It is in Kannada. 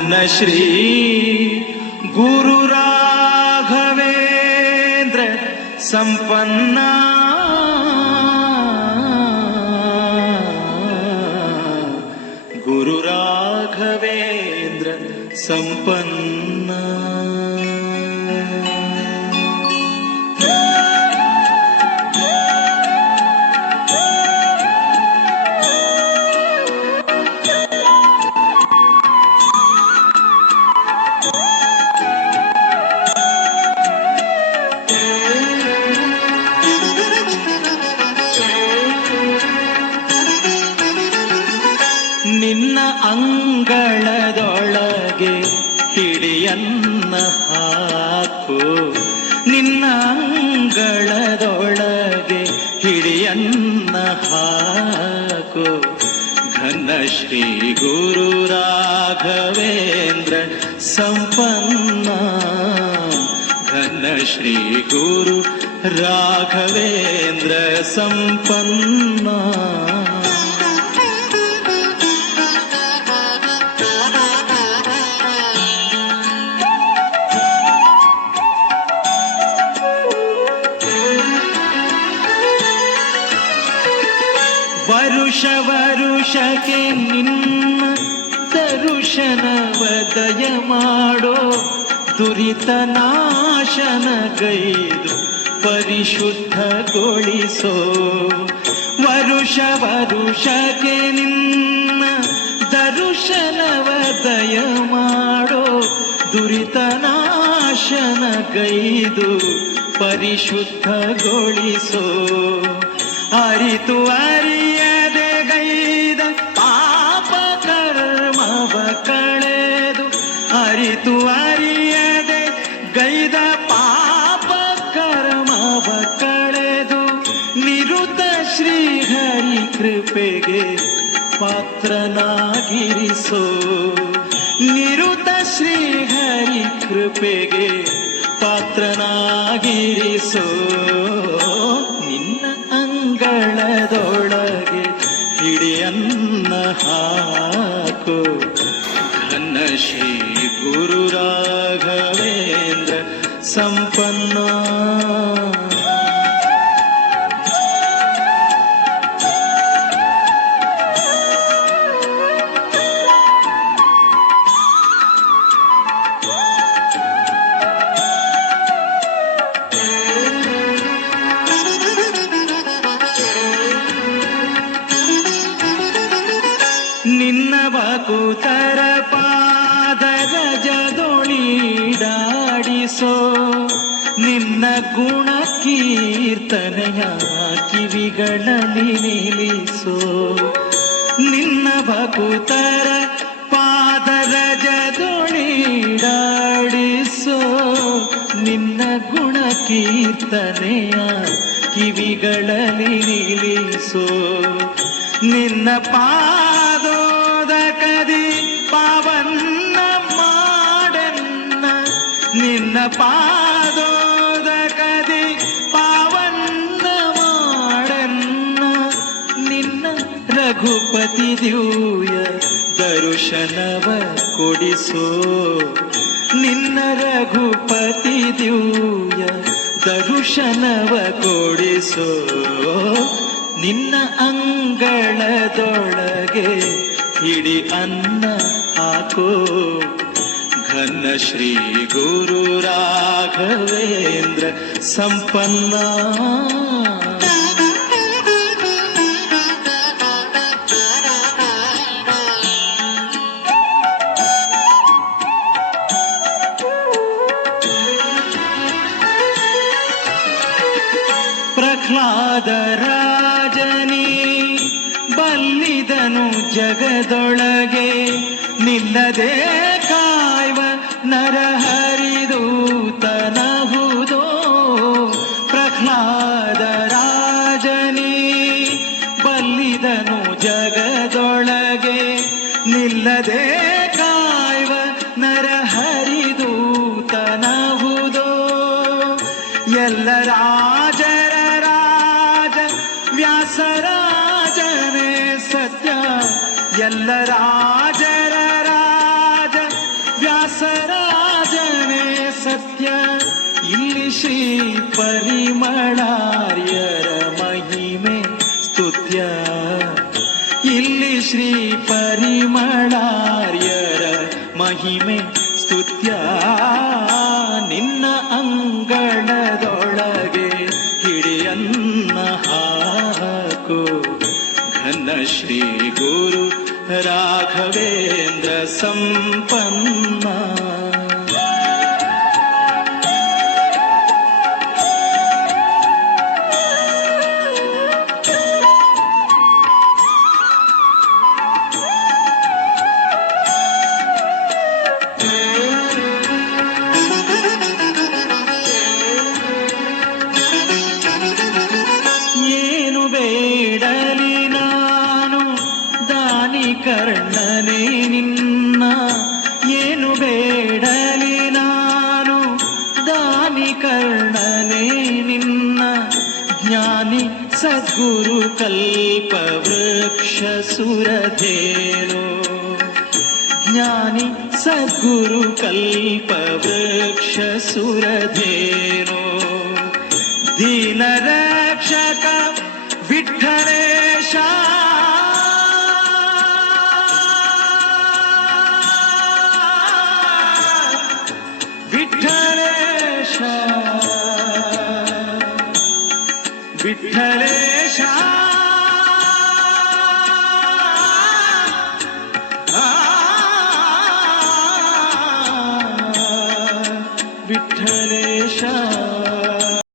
श्री गुरु राघवेंद्र संपन्ना गुरु राघवेंद्र संपन्ना। ನಿನ್ನ ಅಂಗಳದೊಳಗೆ ಹಿಡಿಯನ್ನ ಹಾಕು, ನಿನ್ನ ಅಂಗಳದೊಳಗೆ ಹಿಡಿಯನ್ನ ಹಾಕು. ಘನ ಶ್ರೀ ಗುರು ರಾಘವೇಂದ್ರ ಸಂಪನ್ನ, ಘನ ಶ್ರೀ ಗುರು ರಾಘವೇಂದ್ರ ಸಂಪನ್ನ. ವರುಷ ವರುಷಕ್ಕೆ ನಿನ್ನ ದರುಶನವ ದಯ ಮಾಡೋ, ದುರಿತ ನಾಶನಗೈದು ಪರಿಶುದ್ಧಗೊಳಿಸೋ. ವರುಷ ವರುಷಕ್ಕೆ ನಿನ್ನ ದರುಶನವ ದಯ ಮಾಡೋ, ದುರಿತ ನಾಶನಗೈದು ಪರಿಶುದ್ಧಗೊಳಿಸೋ. ಅರಿತು ಅರಿಯದೆ ಗೈದ ಪಾಪ ಕರ್ಮವ ಕಳೆದು, ಅರಿತು ಅರಿಯದೆ ಗೈದ ಪಾಪ ಕರ್ಮವ ಕಳೆದು, ನಿರುತ ಶ್ರೀಹರಿ ಕೃಪೆಗೆ ಪಾತ್ರನಾಗಿರಿಸೋ. ನಿರುತ ಶ್ರೀಹರಿ ಕೃಪೆಗೆ ಪಾತ್ರನಾಗಿರಿಸೋ. ನಿನ್ನ ಅಂಗಳದೊಳಗೆ ಹಿಡಿಯನ್ನ ಹಾಕು, ಘನ ಶ್ರೀ ಗುರು ರಾಘವೇಂದ್ರ ಸಂಪನ್ನ. ನಿನ್ನ ಬಕುತರ ಪಾದದ ಜದೊಳಿಡಾಡಿಸೋ, ನಿನ್ನ ಗುಣ ಕೀರ್ತನೆಯ ಕಿವಿಗಳಲ್ಲಿ ನಿಲ್ಲಿಸೋ. ನಿನ್ನ ಬಕುತರ ಪಾದದ ಜದೊಳಿಡಾಡಿಸೋ, ನಿನ್ನ ಗುಣ ಕೀರ್ತನೆಯ ಕಿವಿಗಳಲ್ಲಿ ನಿಲ್ಲಿಸೋ. ನಿನ್ನ ಪಾದೋದಕದಿ ಪಾವನ್ನ ಮಾಡನ್ನ, ನಿನ್ನ ಪಾದೋದಕದಿ ಪಾವನ್ನ ಮಾಡನ್ನ. ನಿನ್ನ ರಘುಪತಿ ದಿವ್ಯ ದರುಶನವ ಕೊಡಿಸೋ, ನಿನ್ನ ರಘುಪತಿ ದಿವ್ಯ ದರುಶನವ ಕೊಡಿಸೋ. ನಿನ್ನ ಅಂಗಳದೊಳಗೆ ಹಿಡಿ ಅನ್ನ ಹಾಕೋ, ಘನ ಶ್ರೀ ಗುರು ರಾಘವೇಂದ್ರ ಸಂಪನ್ನ. ಪ್ರಹ್ಲಾದ ರಾಜನಿ ಬಲ್ಲಿದನು ಜಗದೊಳಗೆ, ನಿಲ್ಲದೆ ಕಾಯ್ವ ನರಹರಿದೂತನಹುದೋ. ಪ್ರಹ್ಲಾದ ರಾಜನಿ ಬಲ್ಲಿದನು ಜಗದೊಳಗೆ, ನಿಲ್ಲದೆ ಕಾಯ್ವ ನರಹರಿದೂತನಹುದೋ. ಎಲ್ಲ ರಾಜರ ರಾಜ ವ್ಯಾಸರಾಜನೇ ಸತ್ಯ, ಎಲ್ಲ ರಾಜರ ರಾಜ ವ್ಯಾಸರಾಜನೇ ಸತ್ಯ, ಇಲ್ಲಿ ಶ್ರೀ ಪರಿಮಳಾರ್ಯರ ಮಹಿಮೆ ಸ್ತುತ್ಯ, ಇಲ್ಲಿ ಶ್ರೀ ಪರಿಮಳಾರ್ಯರ ಮಹಿಮೆ ಸ್ತುತ್ಯ. ನಿನ್ನ ಅಂಗಳದೊಳಗೆ ಹಿಡಿಯನ್ನ ಹಾಕು ಘನ ಶ್ರೀ ಗುರು ರಾಘವೇಂದ್ರ ಸಂಪನ್ನ. ಏನು ಬೇಡಲಿ ನಾನು ದಾನಿ ಕರ್ಣನೇ ನಿನ್ನ, ಏನು ಬೇಡಲಿ ನಾನು ದಾನಿ ಕರ್ಣನೇ ನಿನ್ನ, ಜ್ಞಾನಿ ಸದ್ಗುರು ಕಲ್ಪ ವೃಕ್ಷ ಸುರಧೇನು, ಜ್ಞಾನಿ ಸದ್ಗುರು ಕಲ್ಪ ವೃಕ್ಷ ಸುರಧೇನು. ದೀನ ರಕ್ಷಕ ವಿಠ್ಠಲೇಶ, ವಿಠ್ಠಲೇಶ, ವಿಠ್ಠಲೇಶ, ವಿಠ್ಠಲ